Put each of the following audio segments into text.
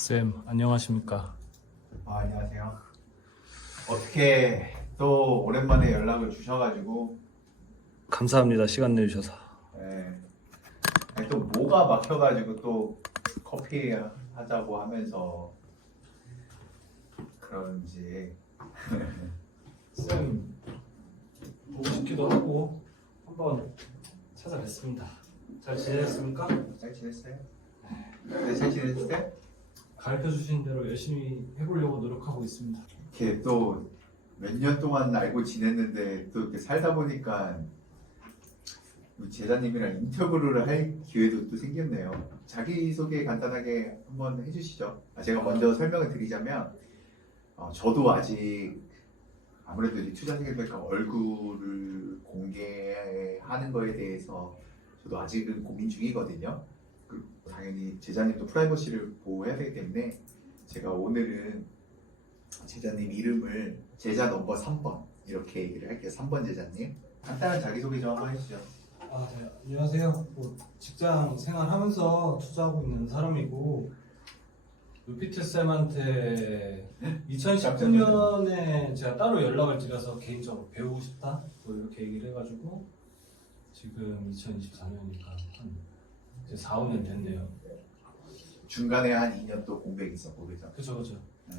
쌤, 안녕하십니까? 안녕하세요. 어떻게 또 오랜만에 연락을 주셔가지고 감사합니다. 시간 내주셔서. 예, 아니, 또 뭐가 막혀가지고 또 커피 하자고 하면서 그런지 쌤, 보고 싶기도 하고 한번 찾아뵙습니다. 잘 지내셨습니까? 잘 지냈어요? 네, 잘 지냈어요? 가르쳐주신 대로 열심히 해보려고 노력하고 있습니다. 이렇게 또 몇 년 동안 알고 지냈는데 또 이렇게 살다 보니까 우리 제자님이랑 인터뷰를 할 기회도 또 생겼네요. 자기소개 간단하게 한번 해주시죠. 제가 먼저 설명을 드리자면 저도 아직 아무래도 이제 투자생활니까 얼굴을 공개하는 거에 대해서 저도 아직은 고민 중이거든요. 당연히 제자님도 프라이버시를 보호해야 되기 때문에 제가 오늘은 제자님 이름을 제자 넘버 3번 이렇게 얘기를 할게요. 3번 제자님 간단한 자기소개 좀 한번 해주시죠. 네, 안녕하세요. 직장 생활하면서 투자하고 있는 사람이고 루피트 쌤한테 2019년에 제가 따로 연락을 드려서 개인적으로 배우고 싶다 이렇게 얘기를 해가지고 지금 2024년이니까 한 이제 4, 5년 됐네요. 중간에 한 2년 또 공백이 있었고 그죠? 그죠. 네.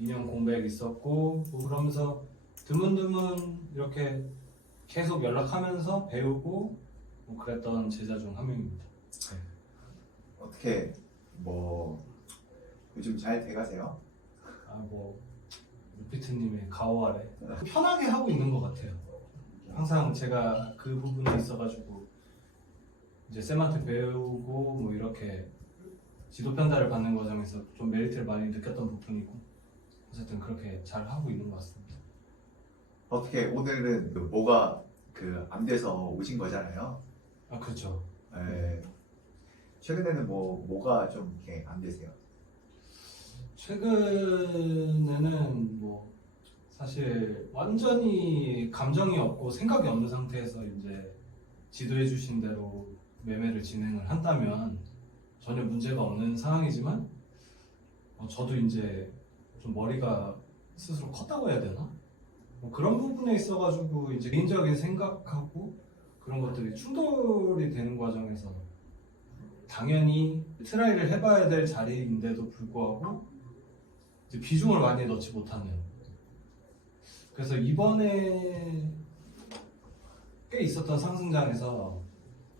2년 공백 있었고 그러면서 드문드문 이렇게 계속 연락하면서 배우고 그랬던 제자 중 한 명입니다. 네. 어떻게 뭐 요즘 잘 돼가세요? 루피트님의 가오 아래 편하게 하고 있는 것 같아요. 항상 제가 그 부분에 있어가지고 이제 쌤한테 배우고 이렇게 지도 편달을 받는 과정에서 좀 메리트를 많이 느꼈던 부분이고 어쨌든 그렇게 잘 하고 있는 것 같습니다. 어떻게 오늘은 뭐가 안 돼서 오신 거잖아요. 그렇죠. 네. 최근에는 뭐가 좀 이렇게 안 되세요? 최근에는 사실 완전히 감정이 없고 생각이 없는 상태에서 이제 지도해 주신 대로 매매를 진행을 한다면 전혀 문제가 없는 상황이지만 저도 이제 좀 머리가 스스로 컸다고 해야 되나? 그런 부분에 있어가지고 이제 개인적인 생각하고 그런 것들이 충돌이 되는 과정에서 당연히 트라이를 해봐야 될 자리인데도 불구하고 이제 비중을 많이 넣지 못하는. 그래서 이번에 꽤 있었던 상승장에서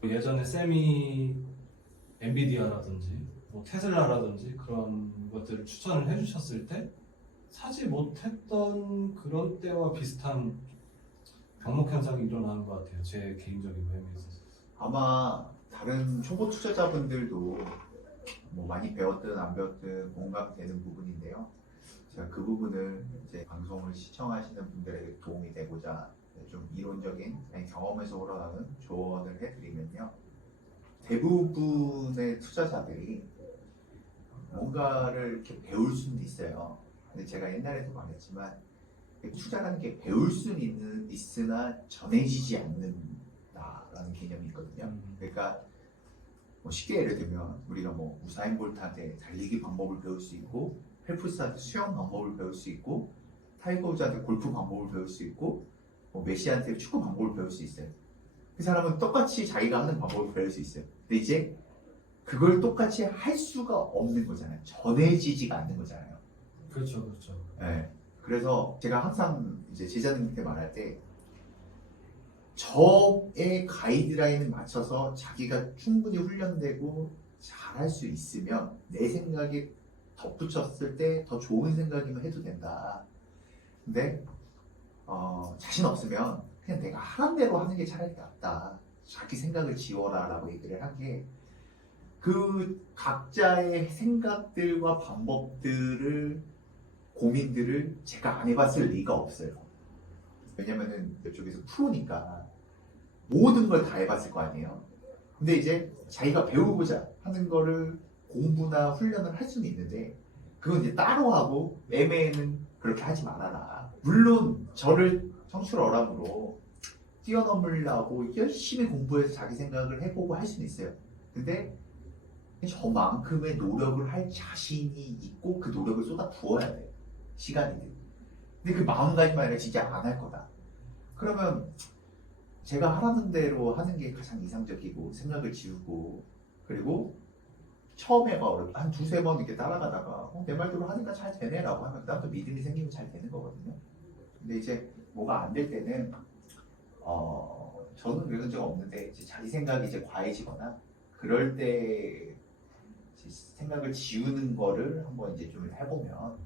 예전에 쌤이 엔비디아라든지 테슬라라든지 그런 것들을 추천을 해주셨을 때 사지 못했던 그런 때와 비슷한 병목 현상이 일어나는 것 같아요. 제 개인적인 매매에 있어서. 아마 다른 초보 투자자분들도 많이 배웠든 안 배웠든 공감되는 부분인데요. 제가 그 부분을 이제 방송을 시청하시는 분들에게 도움이 되고자 좀 이론적인 경험에서 우러나는 조언을 해드리면요. 대부분의 투자자들이 뭔가를 이렇게 배울 수는 있어요. 근데 제가 옛날에도 말했지만 투자라는 게 배울 수는 있으나 전해지지 않는다라는 개념이 있거든요. 그러니까 쉽게 예를 들면 우리가 우사인 볼트한테 달리기 방법을 배울 수 있고 펠프스한테 수영 방법을 배울 수 있고 타이거 우즈한테 골프 방법을 배울 수 있고 메시한테 축구 방법을 배울 수 있어요. 그 사람은 똑같이 자기가 하는 방법을 배울 수 있어요. 근데 이제 그걸 똑같이 할 수가 없는 거잖아요. 전해지지가 않는 거잖아요. 그렇죠. 네. 그래서 제가 항상 이제 제자님한테 말할 때 저의 가이드라인을 맞춰서 자기가 충분히 훈련되고 잘할 수 있으면 내 생각에 덧붙였을 때 더 좋은 생각이면 해도 된다. 근데 자신 없으면 그냥 내가 하는 대로 하는 게 차라리 낫다. 자기 생각을 지워라 라고 얘기를 한 게 그 각자의 생각들과 방법들을 고민들을 제가 안 해봤을 리가 없어요. 왜냐면은 이쪽에서 프로니까 모든 걸 다 해봤을 거 아니에요. 근데 이제 자기가 배우고자 하는 거를 공부나 훈련을 할 수는 있는데 그건 이제 따로 하고 매매는 그렇게 하지 말아라. 물론 저를 청출 어람으로 뛰어넘으려고 열심히 공부해서 자기 생각을 해보고 할 수는 있어요. 근데 저만큼의 노력을 할 자신이 있고 그 노력을 쏟아 부어야 돼. 시간이든. 근데 그 마음가짐만 아니라 진짜 안 할 거다. 그러면 제가 하라는 대로 하는 게 가장 이상적이고 생각을 지우고 그리고 처음에 한 두세 번 이렇게 따라가다가 내 말대로 하니까 잘 되네 라고 하면 그다음부터 믿음이 생기면 잘 되는 거거든요. 근데 이제 뭐가 안 될 때는 저는 그런 적 없는데 이제 자기 생각이 이제 과해지거나 그럴 때 이제 생각을 지우는 거를 한번 이제 좀 해보면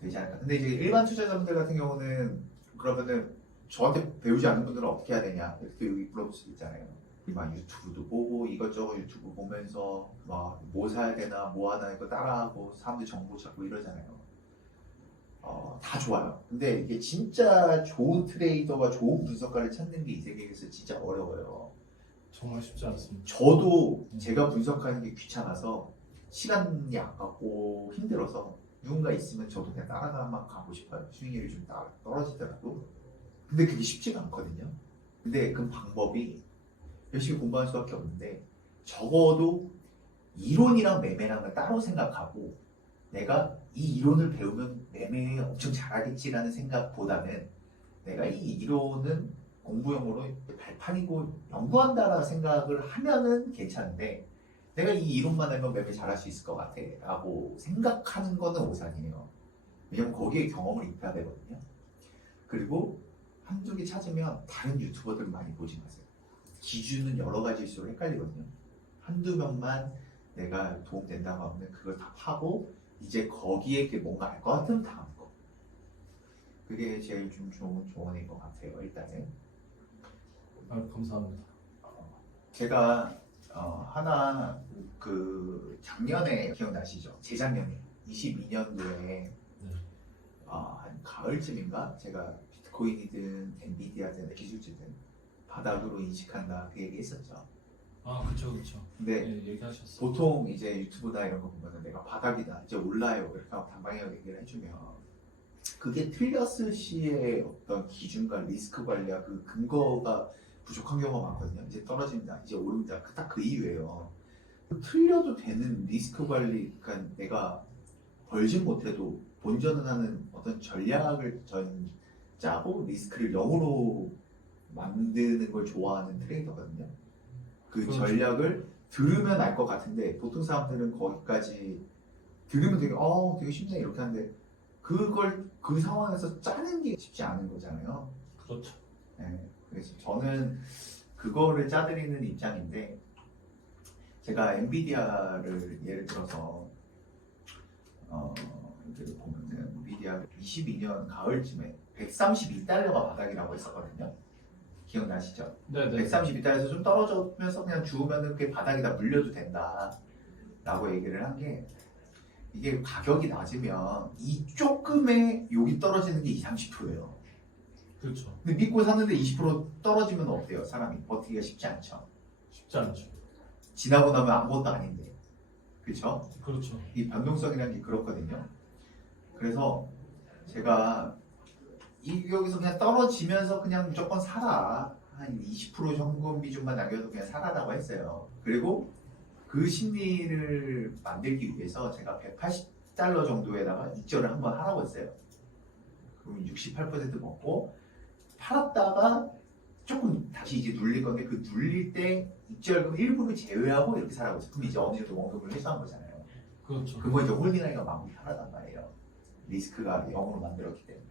되지 않을까. 근데 이제 일반 투자자분들 같은 경우는 그러면은 저한테 배우지 않는 분들은 어떻게 해야 되냐 이렇게 물어볼 수도 있잖아요. 막 유튜브도 보고 이것저것 유튜브 보면서 막 뭐 사야 되나 뭐 하나 이거 따라하고 사람들 정보 찾고 이러잖아요. 다 좋아요. 근데 이게 진짜 좋은 트레이더와 좋은 분석가를 찾는 게 이 세계에서 진짜 어려워요. 정말 쉽지 않습니다. 저도 제가 분석하는 게 귀찮아서 시간이 아깝고 힘들어서 누군가 있으면 저도 그냥 따라가만 가고 싶어요. 수익률이 좀 떨어지더라도. 근데 그게 쉽지가 않거든요. 근데 그 방법이 열심히 공부할 수밖에 없는데 적어도 이론이랑 매매랑을 따로 생각하고 내가 이 이론을 배우면 매매에 엄청 잘하겠지라는 생각보다는 내가 이 이론은 공부용으로 발판이고 연구한다라는 생각을 하면은 괜찮은데 내가 이 이론만 알면 매매 잘할 수 있을 것 같아 라고 생각하는 거는 오산이에요. 왜냐면 거기에 경험을 입혀야 되거든요. 그리고 한두 개 찾으면 다른 유튜버들 많이 보지 마세요. 기준은 여러 가지일수록 헷갈리거든요. 한두 명만 내가 도움된다고 하면 그걸 다 파고 이제 거기에 뭔가 알 것 같으면 다음 거. 그게 제일 좀 좋은 조언인 것 같아요. 일단은. 감사합니다. 제가 하나 그 작년에 기억나시죠? 재작년에 22년도에 네. 한 가을쯤인가 제가 비트코인이든 엔비디아든 기술주든 바닥으로 인식한다 그 얘기 했었죠. 그쵸. 근데 네, 얘기하셨어요. 보통 이제 유튜브나 이런 거 보면은 내가 바닥이다 이제 올라요 이렇게 하고 단방향 얘기를 해주면 그게 틀렸을 시의 어떤 기준과 리스크 관리와 그 근거가 부족한 경우가 많거든요. 이제 떨어집니다 이제 오릅니다 딱 그 이유예요. 틀려도 되는 리스크 관리, 그러니까 내가 벌진 못해도 본전을 하는 어떤 전략을 짜고 리스크를 0으로 만드는 걸 좋아하는 트레이더거든요. 그 그렇죠. 전략을 들으면 알 것 같은데 보통 사람들은 거기까지 들으면 되게 쉽네 이렇게 하는데 그걸 그 상황에서 짜는 게 쉽지 않은 거잖아요. 그렇죠. 네, 그래서 저는 그거를 짜드리는 입장인데 제가 엔비디아를 예를 들어서 이렇게 보면은 엔비디아 22년 가을쯤에 132달러가 바닥이라고 했었거든요. 기억나시죠? 네네. 132달러에서 좀 떨어지면서 그냥 주우면은 그게 바닥이다 물려도 된다 라고 얘기를 한 게 이게 가격이 낮으면 이 조금의 욕이 떨어지는 게 20, 30%예요. 그렇죠. 근데 믿고 샀는데 20% 떨어지면 어때요? 사람이 버티기가 쉽지 않죠. 쉽지 않죠. 지나고 나면 아무것도 아닌데 그렇죠? 그렇죠. 이 변동성이라는 게 그렇거든요. 그래서 제가 여기서 그냥 떨어지면서 그냥 무조건 사라. 한 20% 현금 비중만 남겨도 그냥 사라라고 했어요. 그리고 그 심리를 만들기 위해서 제가 180달러 정도에다가 익절을 한번 하라고 했어요. 그럼 68% 먹고 팔았다가 조금 다시 이제 눌릴 건데 그 눌릴 때 익절금 일부를 제외하고 이렇게 사라고 했어요. 그럼 이제 어느 정도 원금을 회수한 거잖아요. 그렇죠. 그거 이제 홀딩하기가 마음이 편하단 말이에요. 리스크가 0으로 만들었기 때문에.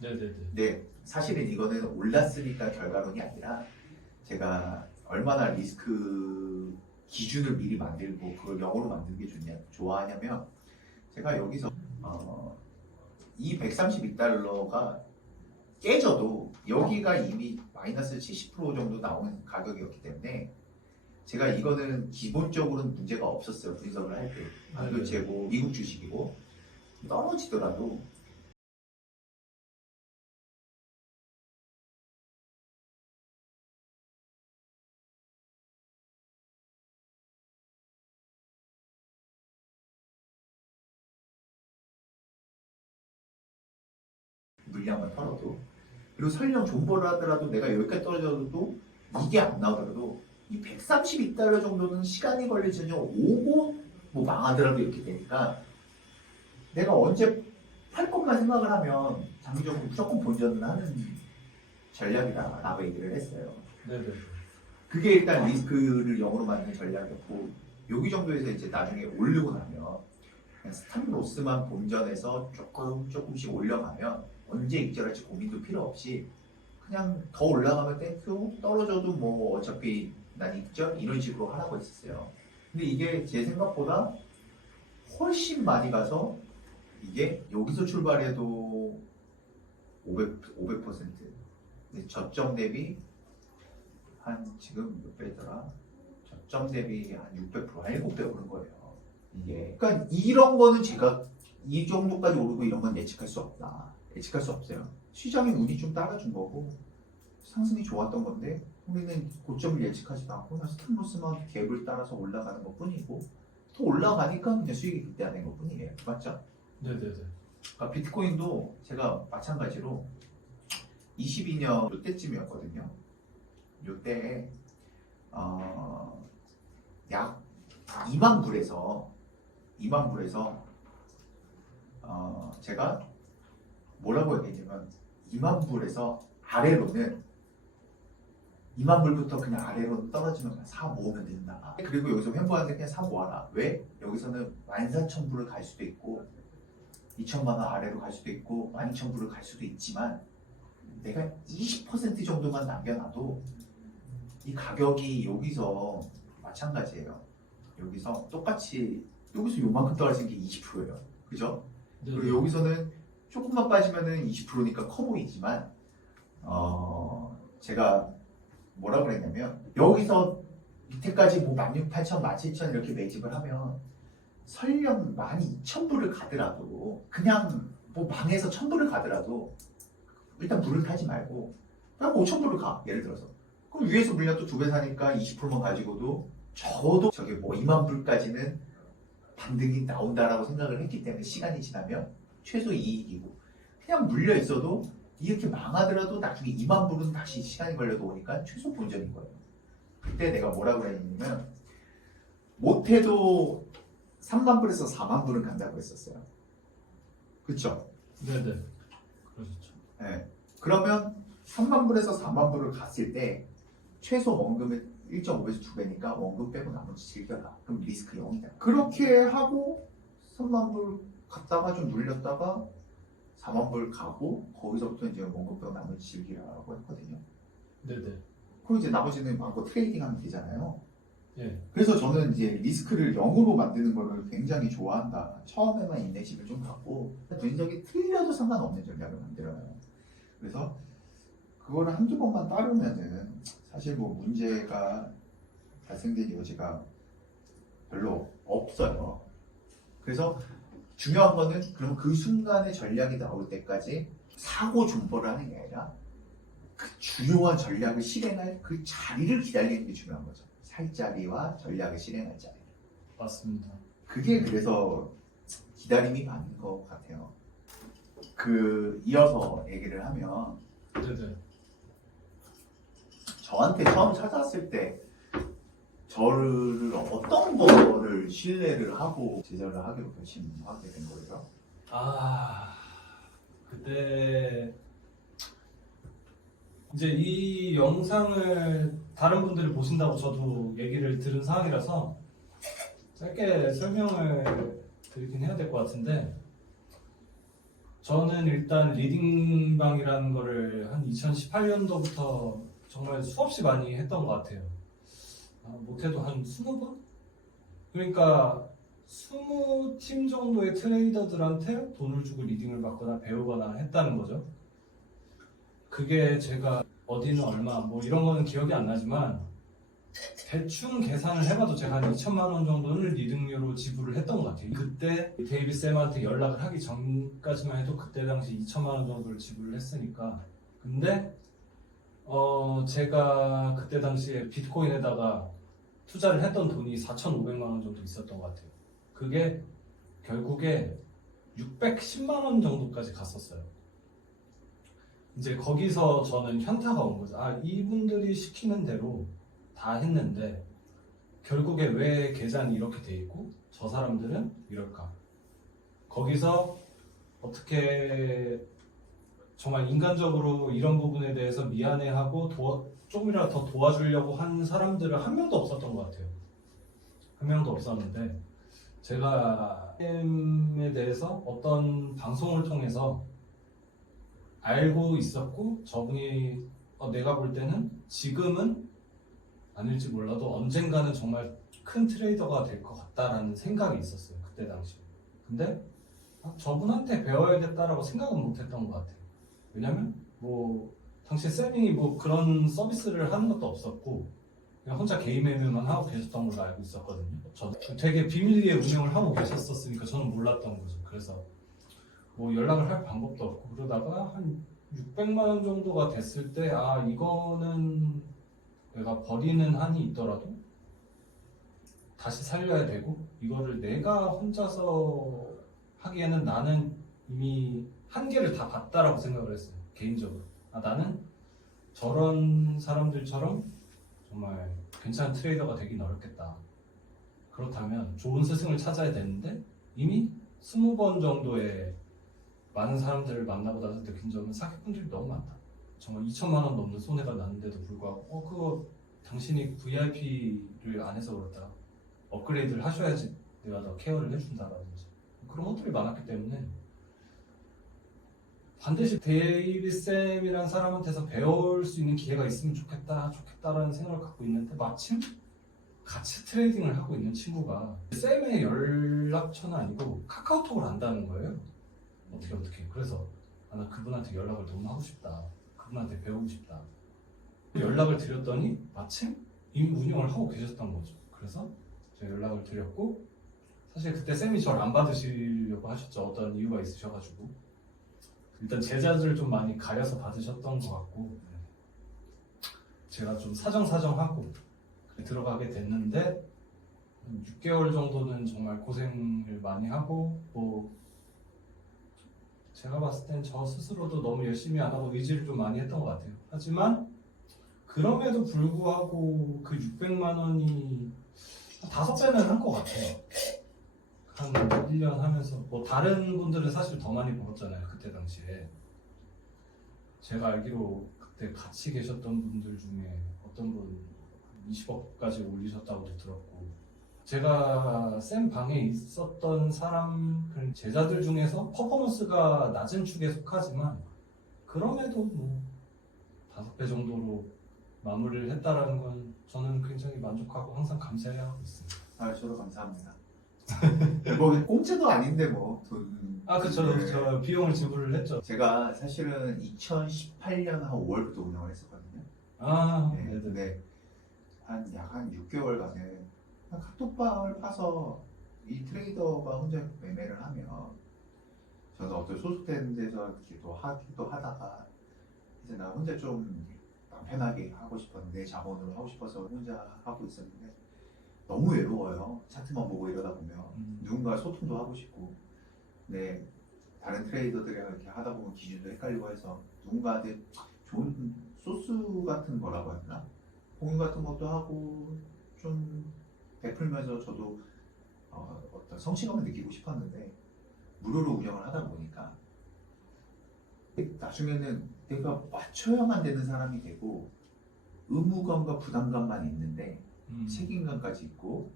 네네네. 네, 사실은 이거는 올랐으니까 결과론이 아니라 제가 얼마나 리스크 기준을 미리 만들고 그걸 0으로 만드는 게 좋아하냐면 제가 여기서 이 132달러가 깨져도 여기가 이미 마이너스 70% 정도 나오는 가격이었기 때문에 제가 이거는 기본적으로는 문제가 없었어요. 분석을 할 때. 반도체고 미국 주식이고 떨어지더라도 물량을 털어도 그리고 설령 존버를 하더라도 내가 여기까지 떨어져도 이게 안 나오더라도 이 132달러 정도는 시간이 걸리지 오고 뭐 망하더라도 이렇게 되니까 내가 언제 팔 것만 생각을 하면 장기적으로 무조건 본전을 하는 전략이다라고 얘기를 했어요. 네네. 그게 일단 리스크를 0으로 만드는 전략이었고 여기 정도에서 이제 나중에 오르고 나면 그냥 스탑로스만 본전에서 조금씩 올려가면 언제 익절할지 고민도 필요 없이 그냥 더 올라가면 땡큐 떨어져도 뭐 어차피 난 익절 이런 식으로 하라고 했었어요. 근데 이게 제 생각보다 훨씬 많이 가서 이게 여기서 출발해도 500%. 근데 저점 대비 한 지금 몇 배더라? 저점 대비 한 600%, 한 7배 오른 거예요. 이게. 그러니까 이런 거는 제가 이 정도까지 오르고 이런 건 예측할 수 없다. 예측할 수 없어요. 시장의 운이 좀 따라준 거고 상승이 좋았던 건데 우리는 고점을 예측하지도 않고 그냥 스탑로스만 갭을 따라서 올라가는 것 뿐이고 더 올라가니까 그냥 수익이 극대화된 것 뿐이에요. 맞죠? 네네네. 그러니까 비트코인도 제가 마찬가지로 22년 요때쯤이었거든요. 요때 약 2만 불에서 제가 뭐라고 얘기했냐면 2만 불에서 아래로는 2만 불부터 그냥 아래로 떨어지면 그냥 사 모으면 된다. 그리고 여기서 멤버한테 그냥 사 모아라. 왜? 여기서는 14,000불을 갈 수도 있고 2천만 원 아래로 갈 수도 있고 12,000불을 갈 수도 있지만 내가 20% 정도만 남겨놔도 이 가격이 여기서 마찬가지예요. 여기서 똑같이 여기서 요만큼 떨어진 게 20%예요. 그죠? 네네. 그리고 여기서는 조금만 빠지면은 20%니까 커 보이지만 제가 뭐라 그랬냐면 여기서 밑에까지 뭐 16,800, 17,000 이렇게 매집을 하면 설령 12,000불을 가더라도 그냥 뭐 망해서 1,000불을 가더라도 일단 불을 타지 말고 그냥 5,000불을 가. 예를 들어서. 그럼 위에서 물량 또 2배 사니까 20%만 가지고도 적어도 저게 뭐 2만 불까지는 반등이 나온다라고 생각을 했기 때문에 시간이 지나면 최소 이익이고 그냥 물려 있어도 이렇게 망하더라도 나중에 2만 불은 다시 시간이 걸려도 오니까 최소 본전인 거예요. 그때 내가 뭐라고 했냐면 못해도 3만 불에서 4만 불은 간다고 했었어요. 그쵸? 네네. 그러셨죠. 네. 그러면 3만 불에서 4만 불을 갔을 때 최소 원금은 1.5배에서 2배니까 원금 빼고 나머지 즐겨라. 그럼 리스크 0이다. 그렇게 하고 3만 불 갔다가 좀 눌렸다가 4만 불 가고 거기서부터 이제 원금 빼고 나머지 즐기라고 했거든요. 네네. 그럼 이제 나머지는 마음껏 트레이딩 하면 되잖아요. 예. 그래서 저는 이제 리스크를 0으로 만드는 거를 굉장히 좋아한다. 처음에만 인내심을 좀 갖고 분석이 틀려도 상관없는 전략을 만들어요. 그래서 그거를 한두 번만 따르면은 사실 뭐 문제가 발생될 여지가 별로 없어요. 그래서 중요한 거는 그럼 그 순간에 전략이 나올 때까지 사고 존버를 하는 게 아니라 그 주요한 전략을 실행할 그 자리를 기다리는 게 중요한 거죠. 살 자리와 전략을 실행할 자리. 맞습니다. 그게 그래서 기다림이 많은 것 같아요. 이어서 얘기를 하면 네네. 저한테 처음 찾아왔을 때 저를 어떤 거를 신뢰를 하고 제자를 하기로 결심하게 된 거예요? 그때 이제 이 영상을 다른 분들이 보신다고 저도 얘기를 들은 상황이라서 짧게 설명을 드리긴 해야 될 것 같은데 저는 일단 리딩방이라는 거를 한 2018년도부터 정말 수없이 많이 했던 것 같아요. 못해도 한 20번? 그러니까 20팀 정도의 트레이더들한테 돈을 주고 리딩을 받거나 배우거나 했다는 거죠. 그게 제가 어디는 얼마 뭐 이런 거는 기억이 안 나지만 대충 계산을 해봐도 제가 한 2천만 원 정도는 리딩료로 지불을 했던 것 같아요. 그때 데이비 쌤한테 연락을 하기 전까지만 해도 그때 당시 2천만 원 정도를 지불을 했으니까. 근데 제가 그때 당시에 비트코인에다가 투자를 했던 돈이 4,500만 원 정도 있었던 것 같아요. 그게 결국에 610만 원 정도까지 갔었어요. 이제 거기서 저는 현타가 온 거죠. 이분들이 시키는 대로 다 했는데 결국에 왜 계산이 이렇게 돼 있고 저 사람들은 이럴까? 거기서 어떻게 정말 인간적으로 이런 부분에 대해서 미안해하고 조금이라도 더 도와주려고 한 사람들은 한 명도 없었던 것 같아요. 한 명도 없었는데 제가 쌤에 대해서 어떤 방송을 통해서 알고 있었고 저분이 내가 볼 때는 지금은 아닐지 몰라도 언젠가는 정말 큰 트레이더가 될 것 같다라는 생각이 있었어요. 그때 당시에. 근데 저분한테 배워야겠다라고 생각은 못했던 것 같아요. 왜냐면 뭐 당시 쌤이 뭐 그런 서비스를 하는 것도 없었고 그냥 혼자 개인 매매만 하고 계셨던 걸로 알고 있었거든요. 저 되게 비밀리에 운영을 하고 계셨었으니까 저는 몰랐던 거죠. 그래서 뭐 연락을 할 방법도 없고 그러다가 한 600만 원 정도가 됐을 때 이거는 내가 버리는 한이 있더라도 다시 살려야 되고 이거를 내가 혼자서 하기에는 나는 이미 한계를 다 봤다라고 생각을 했어요. 개인적으로 나는 저런 사람들처럼 정말 괜찮은 트레이더가 되긴 어렵겠다. 그렇다면 좋은 스승을 찾아야 되는데 이미 20번 정도의 많은 사람들을 만나고 나서 느낀 점은 사기꾼들이 너무 많다. 정말 2천만 원 넘는 손해가 났는데도 불구하고 그거 당신이 VIP를 안 해서 그렇다. 업그레이드를 하셔야지 내가 더 케어를 해준다라든지 그런 것들이 많았기 때문에 반드시 데이비 쌤이라는 사람한테서 배울 수 있는 기회가 있으면 좋겠다라는 생각을 갖고 있는데 마침 같이 트레이딩을 하고 있는 친구가 쌤의 연락처는 아니고 카카오톡을 안다는 거예요. 어떻게 그래서 나 그분한테 연락을 너무 하고 싶다. 그분한테 배우고 싶다. 연락을 드렸더니 마침 이미 운영을 하고 계셨던 거죠. 그래서 제가 연락을 드렸고 사실 그때 쌤이 저를 안 받으시려고 하셨죠. 어떤 이유가 있으셔가지고 일단 제자들을 좀 많이 가려서 받으셨던 것 같고 제가 좀 사정하고 들어가게 됐는데 6개월 정도는 정말 고생을 많이 하고 뭐 제가 봤을 땐 저 스스로도 너무 열심히 안 하고 의지를 좀 많이 했던 것 같아요. 하지만 그럼에도 불구하고 그 600만 원이 한 5배는 한 것 같아요. 한 1년 하면서 뭐 다른 분들은 사실 더 많이 벌었잖아요. 그때 당시에 제가 알기로 그때 같이 계셨던 분들 중에 어떤 분 20억까지 올리셨다고도 들었고 제가 쌤 방에 있었던 사람 제자들 중에서 퍼포먼스가 낮은 축에 속하지만 그럼에도 뭐 5배 정도로 마무리를 했다라는 건 저는 굉장히 만족하고 항상 감사해하고 있습니다. 저도 감사합니다. 뭐 공짜도 아닌데 뭐 돈. 그쵸. 저 비용을 지불을 했죠. 제가 사실은 2018년 한 5월부터 운영을 했었거든요. 네, 네네. 근데 약 한 6개월간은 카톡방을 파서 이 트레이더가 혼자 매매를 하면 저는 어떤 소속된 데서 이렇게 또 하기도 하다가 이제 나 혼자 좀 편하게 하고 싶었는데 자본으로 하고 싶어서 혼자 하고 있었는데 너무 외로워요. 차트만 보고 이러다 보면 누군가 소통도 하고 싶고 근데 다른 트레이더들이랑 이렇게 하다 보면 기준도 헷갈리고 해서 누군가한테 좋은 소스 같은 거라고 해야 되나? 공유 같은 것도 하고 좀 베풀면서 저도 어떤 성취감을 느끼고 싶었는데 무료로 운영을 하다 보니까 나중에는 내가 맞춰야만 되는 사람이 되고 의무감과 부담감만 있는데 책임감까지 있고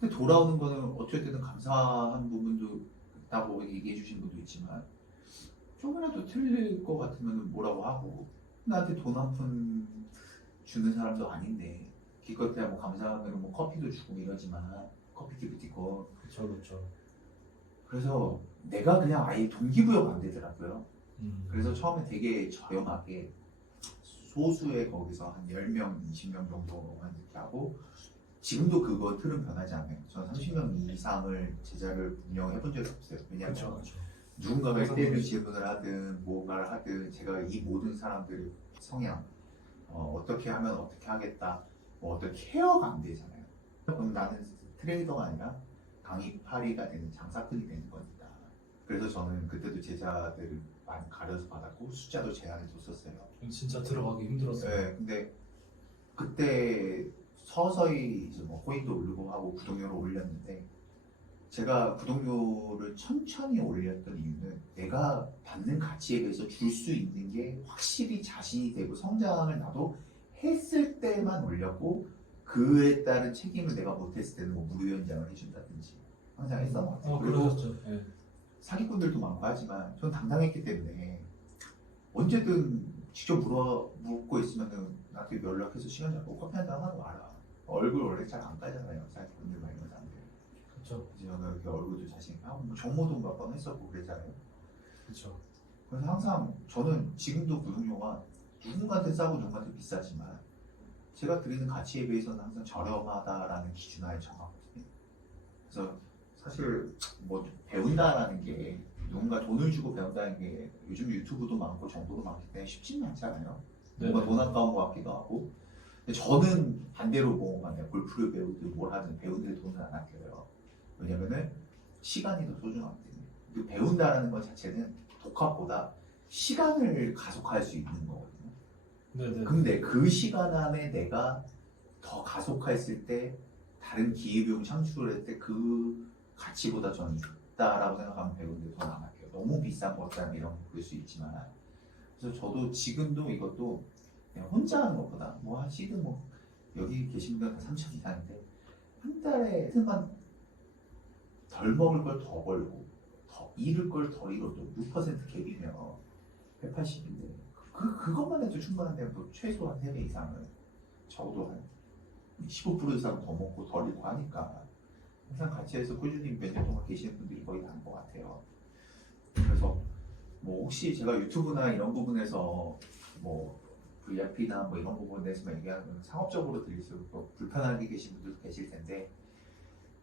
근데 돌아오는 거는 어쨌든 감사한 부분도 있다고 얘기해 주신 분도 있지만 조금이라도 틀릴 것 같으면 뭐라고 하고 나한테 돈 한 푼 주는 사람도 아닌데 기껏해야 뭐 감사하면 뭐 커피도 주고 이러지만 커피 기프티콘 그렇죠. 그래서 내가 그냥 아예 동기부여가 안 되더라고요. 그래서 처음에 되게 저렴하게 소수의 거기서 한 10명, 20명 정도만 이렇게 하고 지금도 그거 틀은 변하지 않아요. 저는 30명 이상을 제자를 운영해 본 적이 없어요. 왜냐하면 그렇죠. 누군가가 1대1로 질문을 하든 뭐를 하든 제가 이 모든 사람들의 성향 어떻게 하면 어떻게 하겠다 뭐 어떤 케어가 안 되잖아요. 그럼 나는 트레이더가 아니라 강의파리가 되는 장사꾼이 되는 겁니다. 그래서 저는 그때도 제자들을 많이 가려서 받았고 숫자도 제한해 뒀었어요. 진짜 들어가기 힘들었어요. 네, 근데 그때 서서히 이제 뭐 코인도 오르고 하고 구독료를 올렸는데 제가 구독료를 천천히 올렸던 이유는 내가 받는 가치에 비해서 줄 수 있는 게 확실히 자신이 되고 성장을 나도 했을 때만 올렸고 그에 따른 책임을 내가 못했을 때는 뭐 무료 연장을 해준다든지 항상 했던 것 같아요. 그리고 그러셨죠. 예. 사기꾼들도 많고 하지만 전 당당했기 때문에 언제든 직접 묻고 있으면은 나한테 연락해서 시간 잡고 커피 한잔 하고 와라. 얼굴 원래 잘 안 까잖아요. 사기꾼들 막 이런 사람들. 그렇죠. 이제 저는 이렇게 얼굴도 자신하고 뭐 정모도 몇 번 했었고 그랬잖아요. 그렇죠. 그래서 항상 저는 지금도 구독료가 누군가한테 싸고 누군가한테 비싸지만 제가 드리는 가치에 비해서는 항상 저렴하다라는 기준하에 정하거든요. 그래서 사실 뭐 배운다라는 게 누군가 돈을 주고 배운다는 게 요즘 유튜브도 많고 정보도 많기 때문에 쉽지는 않잖아요. 뭔가 네네. 돈 아까운 것 같기도 하고. 근데 저는 반대로 보고 만약 골프를 배우든 뭘 하든 배우는데 돈을 안 아껴요. 왜냐면은 시간이 더 소중하기 때문에. 그 배운다라는 것 자체는 독학보다 시간을 가속할 수 있는 거거든요. 네네. 근데 그 시간 안에 내가 더 가속화했을 때 다른 기회비용 창출을 했을 때 그 가치보다 저는 있다라고 생각하면 배우는데 돈 안 아껴요. 너무 비싼 것처럼 이런 거 그럴 수 있지만 그래서 저도 지금도 이것도 그냥 혼자 하는 것보다 뭐 한 시드 뭐 여기 계신 분들 한 3천 이상인데 한 달에 만 덜 먹을 걸 더 벌고 더 잃을 걸 더 잃어도 6% 갭이면 180인데 그것만 해도 충분한데 또 최소 한 3배 이상은 적어도 한 15% 이상 더 먹고 덜 잃고 하니까 항상 같이해서 꾸준히 몇 년 동안 계시는 분들이 거의 다인 것 같아요. 그래서 뭐 혹시 제가 유튜브나 이런 부분에서 뭐 VIP나 뭐 이런 부분에서 얘기하면 상업적으로 들릴 수 있고 불편하게 계신 분들도 계실 텐데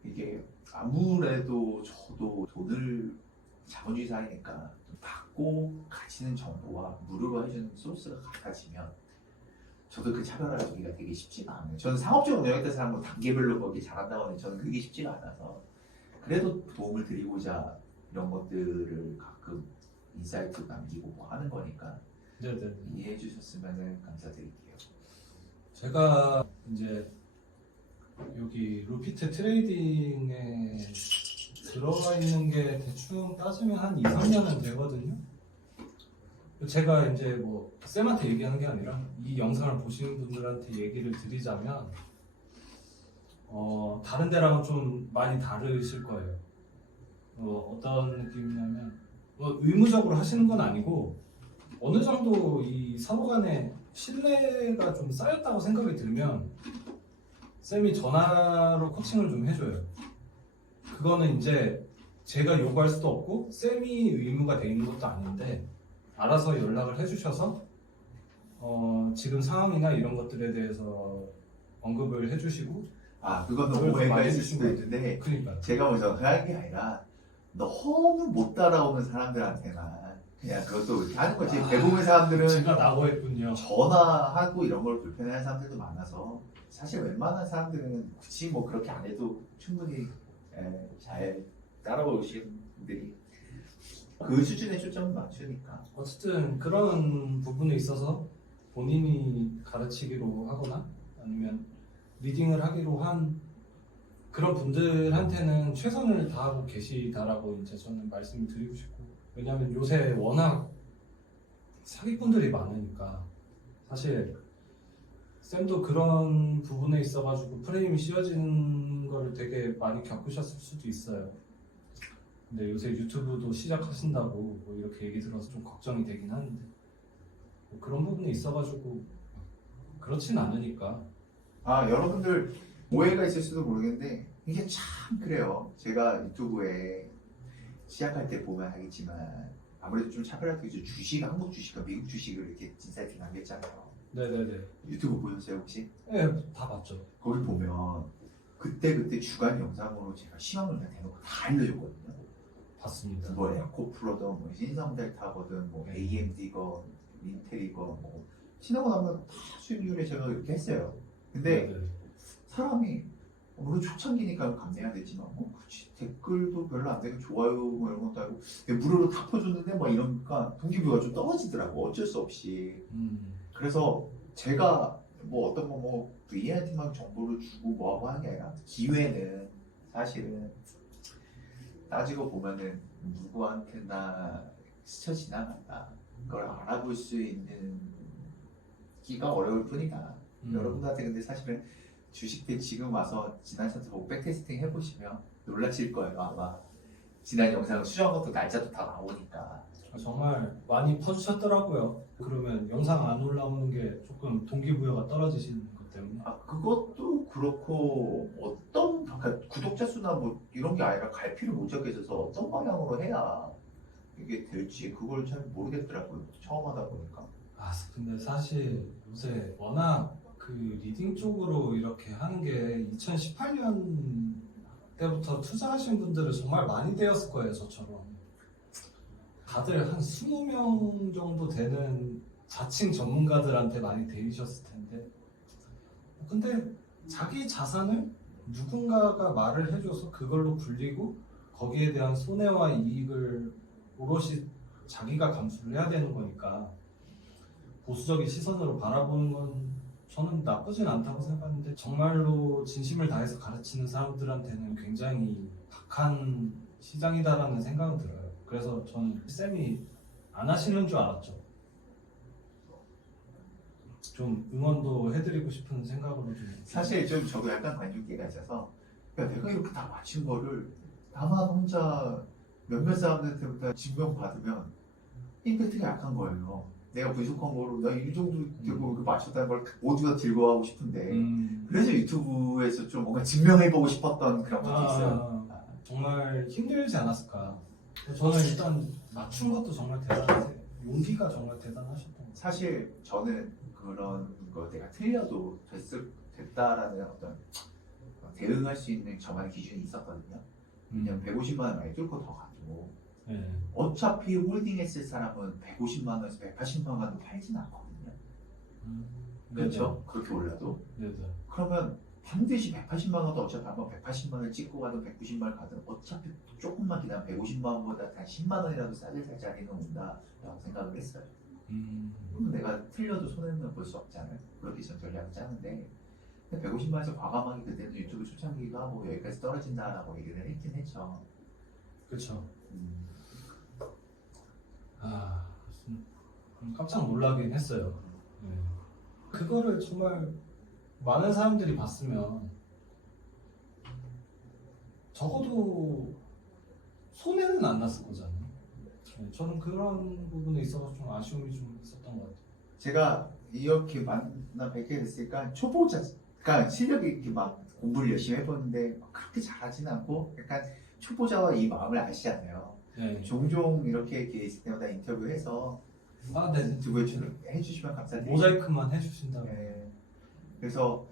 이게 아무래도 저도 돈을 자본주의 사회니까 받고 가치는 정보와 무료로 해주는 소스가 같아지면 저도 그 차별화를 주기가 되게 쉽지가 않아요. 저는 상업적으로 운영했던 사람은 단계별로 거기 잘한다고 하는데 저는 그게 쉽지가 않아서 그래도 도움을 드리고자 이런 것들을 가끔 인사이트 남기고 뭐 하는 거니까 네네. 이해해 주셨으면 감사드릴게요. 제가 이제 여기 루피트 트레이딩에 들어가 있는 게 대충 따지면 한 2, 3년은 되거든요. 제가 이제 뭐 쌤한테 얘기하는 게 아니라 이 영상을 보시는 분들한테 얘기를 드리자면 다른 데랑은 좀 많이 다르실 거예요. 어떤 느낌이냐면 의무적으로 하시는 건 아니고 어느 정도 이 서로 간에 신뢰가 좀 쌓였다고 생각이 들면 쌤이 전화로 코칭을 좀 해줘요. 그거는 이제 제가 요구할 수도 없고 쌤이 의무가 돼 있는 것도 아닌데 알아서 연락을 해주셔서 지금 상황이나 이런 것들에 대해서 언급을 해주시고 그거는 그걸 오해가 많이 있을 해주신 수도 것 있는데 그러니까 제가 먼저 하는 게 아니라 너무 못 따라오는 사람들한테만 그냥 그것도 이렇게 하는 거지. 대부분 사람들은 제가 나고했군요. 전화하고 이런 걸 불편해하는 사람들도 많아서 사실 웬만한 사람들은 굳이 뭐 그렇게 안 해도 충분히 잘 따라오시는 분들이 그 수준에 초점을 맞추니까. 어쨌든 그런 부분에 있어서 본인이 가르치기로 하거나 아니면 리딩을 하기로 한 그런 분들한테는 최선을 다하고 계시다라고 이제 저는 말씀을 드리고 싶고, 왜냐하면 요새 워낙 사기꾼들이 많으니까 사실 쌤도 그런 부분에 있어가지고 프레임이 씌워지는 걸 되게 많이 겪으셨을 수도 있어요. 근데 요새 유튜브도 시작하신다고 뭐 이렇게 얘기 들어서 좀 걱정이 되긴 하는데 뭐 그런 부분에 있어가지고 그렇진 않으니까. 여러분들 오해가 있을 수도 모르겠는데 이게 참 그래요. 제가 유튜브에 시작할 때 보면 알겠지만 아무래도 좀 차별화되죠. 주식, 한국 주식과 미국 주식을 이렇게 인사이트 남겼잖아요. 네네네. 유튜브 보셨어요 혹시? 네, 다 봤죠. 거기 보면 그때 주간 영상으로 제가 시황을 다 대놓고 다 알려줬거든요. 봤습니다. 뭐 에코프로든 뭐 신성델타거든 뭐 네. AMD건 인텔이건 뭐 신하고 나면 다 수익률에 제가 이렇게 했어요. 근데 네네. 사람이 물론 초창기니까 감내해야 되지만 뭐 그치 댓글도 별로 안 되고 좋아요 뭐 이런 것도 아니고 무료로 다 퍼줬는데 뭐 이러니까 동기부여가 좀 떨어지더라고 어쩔 수 없이. 그래서 제가 뭐 어떤 거뭐 V한테만 정보를 주고 뭐하고 하는 게 아니라 기회는 사실은 따지고 보면은 누구한테나 스쳐 지나간다. 그걸 알아볼 수 있는 기가 어려울 뿐이다. 여러분한테 근데 사실은 주식들 지금 와서 지난 차트 보고 백테스팅 해보시면 놀라실 거예요. 아마 지난 영상 수정한 것도 날짜도 다 나오니까. 정말 많이 퍼주셨더라고요. 그러면 영상 안 올라오는 게 조금 동기부여가 떨어지시는 것 때문에. 아 그것도 그렇고 어떤 그러니까 구독자 수나 뭐 이런 게 아니라 갈피를 못 잡겠어서 어떤 방향으로 해야 이게 될지 그걸 잘 모르겠더라고요. 처음 하다 보니까. 아, 근데 사실 요새 워낙 그 리딩 쪽으로 이렇게 하는 게 2018년 때부터 투자하신 분들은 정말 많이 되었을 거예요, 저처럼. 다들 한 20명 정도 되는 자칭 전문가들한테 많이 데이셨을 텐데. 근데 자기 자산을 누군가가 말을 해줘서 그걸로 굴리고 거기에 대한 손해와 이익을 오롯이 자기가 감수를 해야 되는 거니까 보수적인 시선으로 바라보는 건 저는 나쁘진 않다고 생각하는데 정말로 진심을 다해서 가르치는 사람들한테는 굉장히 박한 시장이다라는 생각은 들어요. 그래서 저는 쌤이 안 하시는 줄 알았죠. 좀 응원도 해드리고 싶은 생각으로 좀 사실 좀 저도 약간 관심기가 있어서 야, 내가 이렇게 다 맞춘 거를 나만 혼자 몇몇 사람들한테부터 증명받으면 임팩트가 약한 거예요. 내가 부족한 거로 나 이 정도 들고 이렇게 맞췄다는 걸 모두가 들고 하고 싶은데 그래서 유튜브에서 좀 뭔가 증명해보고 싶었던 그런 것도 있어요. 정말 힘들지 않았을까. 저는 일단 맞춘 것도 정말 대단하세요. 용기가 정말 대단하셨던 것 같아요. 사실 저는 그런 거 내가 틀려도 됐다라는 어떤 대응할 수 있는 저만의 기준이 있었거든요. 그냥 150만 원 많이 뚫고 더 가도 네. 어차피 홀딩했을 사람은 150만 원에서 180만 원도 팔진 않거든요. 그렇죠? 그렇게 올라도. 네네. 그러면 반드시 180만 원도 어차피 한번 180만 원을 찍고 가든 190만 원을 가든 어차피 조금만 기다리면 150만 원보다 단 10만 원이라도 싸질 자리는 온다라고 생각을 했어요. 그러면 내가 틀려도 손해는 볼 수 없잖아요. 그렇게 전 전략을 짜는데 150만 원에서 과감하게 그때는 유튜브 초창기가 뭐 여기까지 떨어진다라고 얘기를 했긴 했죠. 그렇죠. 깜짝 놀라긴 했어요. 네. 그거를 정말 많은 사람들이 봤으면 적어도 손해는 안 났을 거잖아요. 네, 저는 그런 부분에 있어서 좀 아쉬움이 좀 있었던 것 같아요. 제가 이렇게 만나 뵙게 됐으니까 초보자, 그러니까 실력이 이렇게 막 공부를 열심히 해보는데 그렇게 잘하지는 않고 약간 초보자와 이 마음을 아시잖아요. 네. 종종 이렇게 있을 때마다 인터뷰해서 네. 유튜브에 해주시면 감사드립니다. 모자이크만 해주신다고. 네. 그래서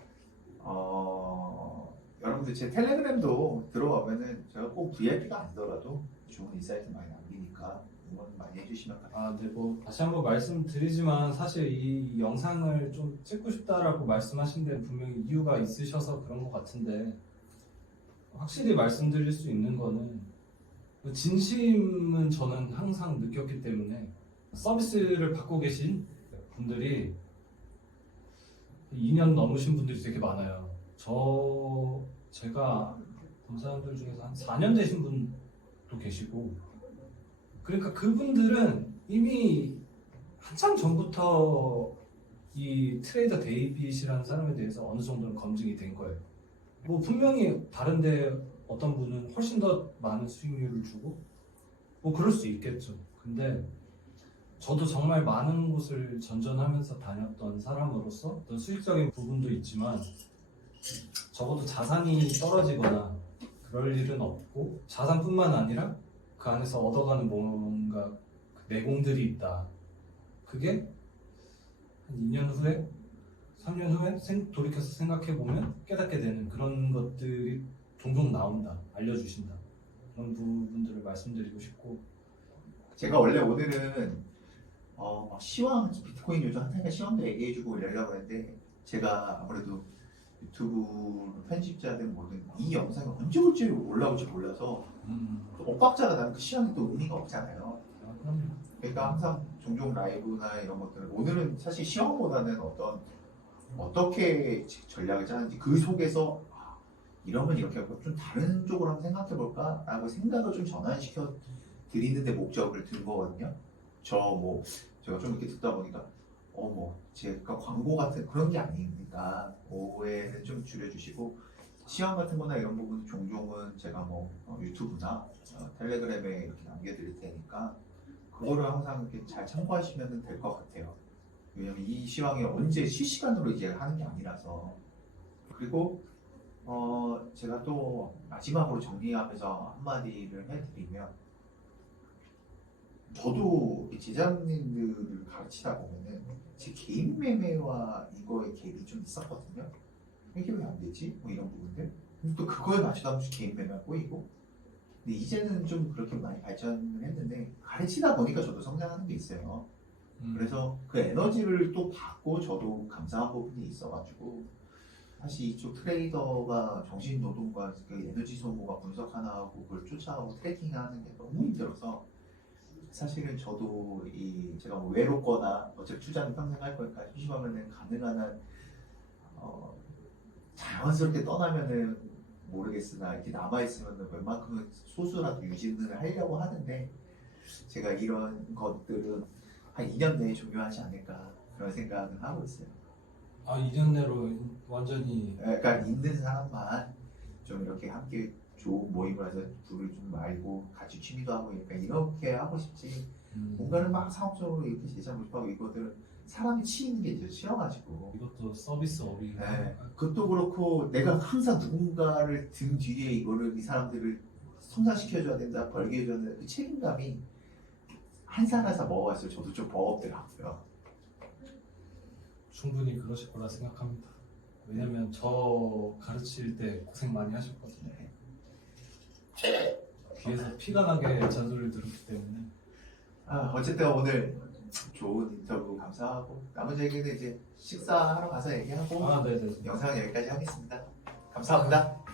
여러분들 제 텔레그램도 들어가면은 제가 꼭 VIP가 아니더라도 좋은 인사이트 많이 남기니까 응원 많이 해주시면 감사합니다. 네, 뭐 다시 한번 말씀드리지만 사실 이 영상을 좀 찍고 싶다라고 말씀하신 데는 분명히 이유가 있으셔서 그런 것 같은데 확실히 말씀드릴 수 있는 거는 진심은 저는 항상 느꼈기 때문에 서비스를 받고 계신 분들이 2년 넘으신 분들이 되게 많아요. 제가 본 사람들 중에서 한 4년 되신 분도 계시고 그러니까 그분들은 이미 한참 전부터 이 트레이더 데이빗이라는 사람에 대해서 어느 정도는 검증이 된 거예요. 뭐 분명히 다른데 어떤 분은 훨씬 더 많은 수익률을 주고 뭐 그럴 수 있겠죠. 근데 저도 정말 많은 곳을 전전하면서 다녔던 사람으로서 어떤 수익적인 부분도 있지만 적어도 자산이 떨어지거나 그럴 일은 없고 자산뿐만 아니라 그 안에서 얻어가는 뭔가 내공들이 있다. 그게 한 2년 후에 3년 후에 돌이켜서 생각해보면 깨닫게 되는 그런 것들이 종종 나온다. 알려주신다. 그런 부분들을 말씀드리고 싶고 제가 원래 오늘은 시황 비트코인 요즘 한타니까 시황도 얘기해주고 이러려고 했는데 제가 아무래도 유튜브 편집자들 모든 이 영상이 언제 올지 올라올지 몰라서 엇박자가 나면 그 시황이 또 의미가 없잖아요. 그러니까 항상 종종 라이브나 이런 것들은 오늘은 사실 시황보다는 어떤 어떻게 전략을 짜는지 그 속에서 이러면 이렇게 하고 좀 다른 쪽으로 한번 생각해 볼까? 라고 생각을 좀 전환시켜 드리는 데 목적을 둔 거거든요. 제가 좀 이렇게 듣다 보니까 제가 광고 같은 그런 게 아니니까 오해는 좀 줄여주시고 시험 같은 거나 이런 부분 종종은 제가 유튜브나 텔레그램에 이렇게 남겨드릴 테니까 그거를 항상 이렇게 잘 참고하시면 될 것 같아요. 왜냐면 이 시황이 언제 실시간으로 이제 하는 게 아니라서. 그리고 제가 또 마지막으로 정리하면서 한마디를 해드리면, 저도 이 제자님들을 가르치다 보면은 제 개인 매매와 이거의 갭이 좀 있었거든요. 이게 왜 안 되지? 이런 부분들. 근데 또 그거에 맞추다 보면 개인 매매가 꼬이고. 근데 이제는 좀 그렇게 많이 발전을 했는데, 가르치다 보니까 저도 성장하는 게 있어요. 그래서 그 에너지를 또 받고 저도 감사한 부분이 있어가지고, 사실 이쪽 트레이더가 정신 노동과 그 에너지 소모가 분석 하나 하고 그걸 쫓아가고 트래킹하는 게 너무 힘들어서, 사실은 저도 제가 외롭거나 어차피 투자는 평생 할 거니까 심심하면은 가능한 한 자연스럽게 떠나면은 모르겠으나 이렇게 남아 있으면은 웬만큼은 소수라도 유지는 하려고 하는데, 제가 이런 것들은 한 2년 내에 종료하지 않을까 그런 생각을 하고 있어요. 2년 내로 완전히. 그러니까 있는 사람만 좀 이렇게 함께 좋은 모임을 해서 둘을 좀 말고 같이 취미도 하고 이렇게 하고 싶지. 뭔가를 막 상업적으로 이렇게 제자 모집하고 이것들은 사람이 치이는 게 이제 싫어가지고. 이것도 서비스 업이고. 그것도 그렇고 내가 항상 누군가를 등 뒤에 이 사람들을 성장시켜줘야 된다, 벌게 해줘야 된다, 그 책임감이 한 살 한 살 먹어갔어요. 저도 좀 버겁더라고요. 충분히 그러실 거라 생각합니다. 왜냐면 저 가르칠 때 고생 많이 하셨거든요. 뒤에서 피가 나게 잔소리를 들었기 때문에. 어쨌든 오늘 좋은 인터뷰 감사하고 나머지 얘기는 이제 식사하러 가서 얘기하고 네네. 영상은 여기까지 하겠습니다. 감사합니다.